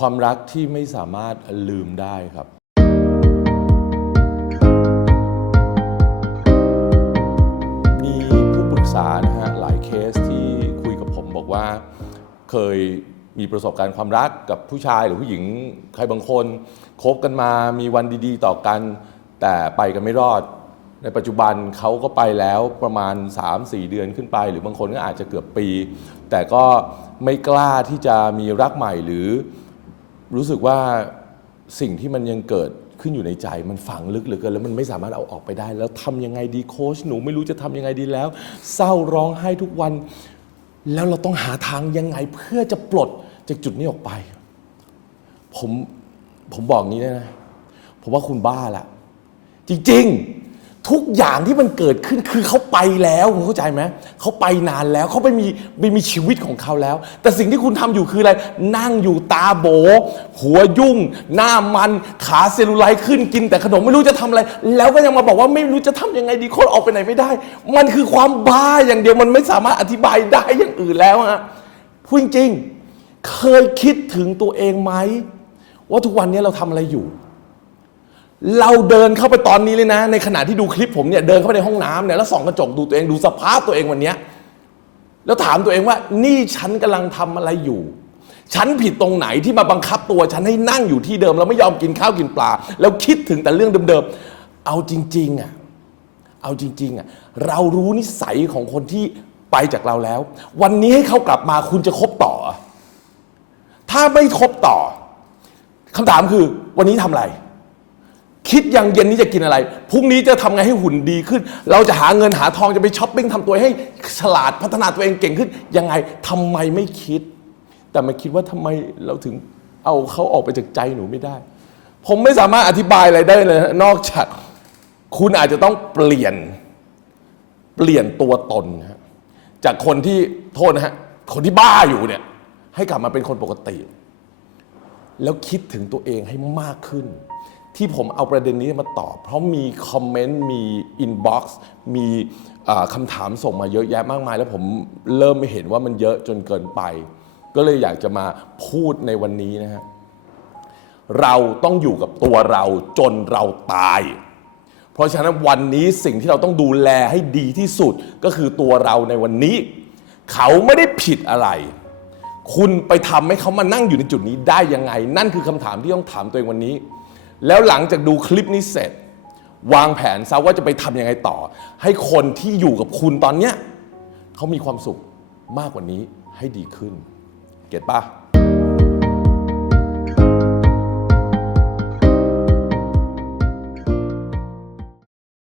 ความรักที่ไม่สามารถลืมได้ครับมีผู้ปรึกษานะฮะหลายเคสที่คุยกับผมบอกว่าเคยมีประสบการณ์ความรักกับผู้ชายหรือผู้หญิงใครบางคนคบกันมามีวันดีๆ ต่อกัน แต่ไปกันไม่รอด ในปัจจุบันเขาก็ไปแล้วประมาณ 3-4 เดือนขึ้นไป หรือบางคนก็อาจจะเกือบปี แต่ก็ไม่กล้าที่จะมีรักใหม่หรือ รู้สึกว่าสิ่งที่มันยังเกิดขึ้นอยู่ในใจมันฝังลึกเหลือเกินแล้วมันไม่สามารถเอาออกไปได้ แล้วทำยังไงดีโค้ชหนูไม่รู้จะทำยังไงดีแล้ว เศร้าร้องไห้ทุกวัน แล้วเราต้องหาทางยังไงเพื่อจะปลดจากจุดนี้ออกไป ผมผมบอกงี้ได้นะ ผมว่าคุณบ้าละจริง ๆ ทุกอย่างที่มันเกิดขึ้นคือเขาไปแล้วคุณเข้าใจไหมเขาไปนานแล้วเขาไปมีไปมีชีวิตของเขาแล้ว แต่สิ่งที่คุณทำอยู่คืออะไร นั่งอยู่ตาโบ หัวยุ่ง หน้ามันขาเซลลูไลท์ขึ้นกินแต่ขนมไม่รู้จะทำอะไร แล้วก็ยังมาบอกว่าไม่รู้จะทำยังไงดีคนออกไปไหนไม่ได้ มันคือความบ้าอย่างเดียวมันไม่สามารถอธิบายได้อย่างอื่นแล้วฮะพูดจริงเคยคิดถึงตัวเองไหมว่าทุกวันนี้เราทำอะไรอยู่ เราเดินเข้าไปตอนนี้เลยนะ ในขณะที่ดูคลิปผมเนี่ยเดินเข้าไปในห้องน้ำเนี่ยแล้วส่องกระจกดูตัวเองดูสภาพตัวเองวันนี้แล้วถามตัวเองว่า นี่ฉันกำลังทำอะไรอยู่ ฉันผิดตรงไหนที่มาบังคับตัว ฉันให้นั่งอยู่ที่เดิม แล้วไม่ยอมกินข้าวกินปลา แล้วคิดถึงแต่เรื่องเดิมๆเอาจริงๆอะเอาจริงๆอะเรารู้นิสัยของคนที่ไปจากเราแล้ว วันนี้ให้เขากลับมาคุณจะคบต่อ ถ้าไม่คบต่อคำถามคือวันนี้ทำอะไร คิดยังเย็นนี้จะกินอะไร พรุ่งนี้จะทำไงให้หุ่นดีขึ้น เราจะหาเงินหาทองจะไปช้อปปิ้งทำตัวให้ฉลาดพัฒนาตัวเองเก่งขึ้น ยังไงทำไมไม่คิด แต่มาคิดว่าทำไมเราถึงเอาเขาออกไปจากใจหนูไม่ได้ ผมไม่สามารถอธิบายอะไรได้เลยนะนอกจากคุณอาจจะต้องเปลี่ยนเปลี่ยนตัวตนนะฮะจากคนที่โทษนะฮะคนที่บ้าอยู่เนี่ยให้กลับมาเป็นคนปกติ แล้วคิดถึงตัวเองให้มากขึ้น ที่ผมเอาประเด็นนี้มาตอบ เพราะมีคอมเมนต์มีอินบ็อกซ์มีคำถามส่งมาเยอะแยะมากมาย แล้วผมเริ่มไม่เห็นว่ามันเยอะจนเกินไป ก็เลยอยากจะมาพูดในวันนี้นะฮะเราต้องอยู่กับตัวเราจนเราตาย เพราะฉะนั้นวันนี้สิ่งที่เราต้องดูแลให้ดีที่สุดก็คือตัวเราในวันนี้ เขาไม่ได้ผิดอะไร คุณไปทำให้เขามานั่งอยู่ในจุดนี้ได้ยังไง นั่นคือคำถามที่ต้องถามตัวเองวันนี้ แล้วหลังจากดูคลิปนี้เสร็จ วางแผนซะว่าจะไปทำยังไงต่อ ให้คนที่อยู่กับคุณตอนเนี้ยเขามีความสุขมากกว่านี้ให้ดีขึ้น เก็ตปะ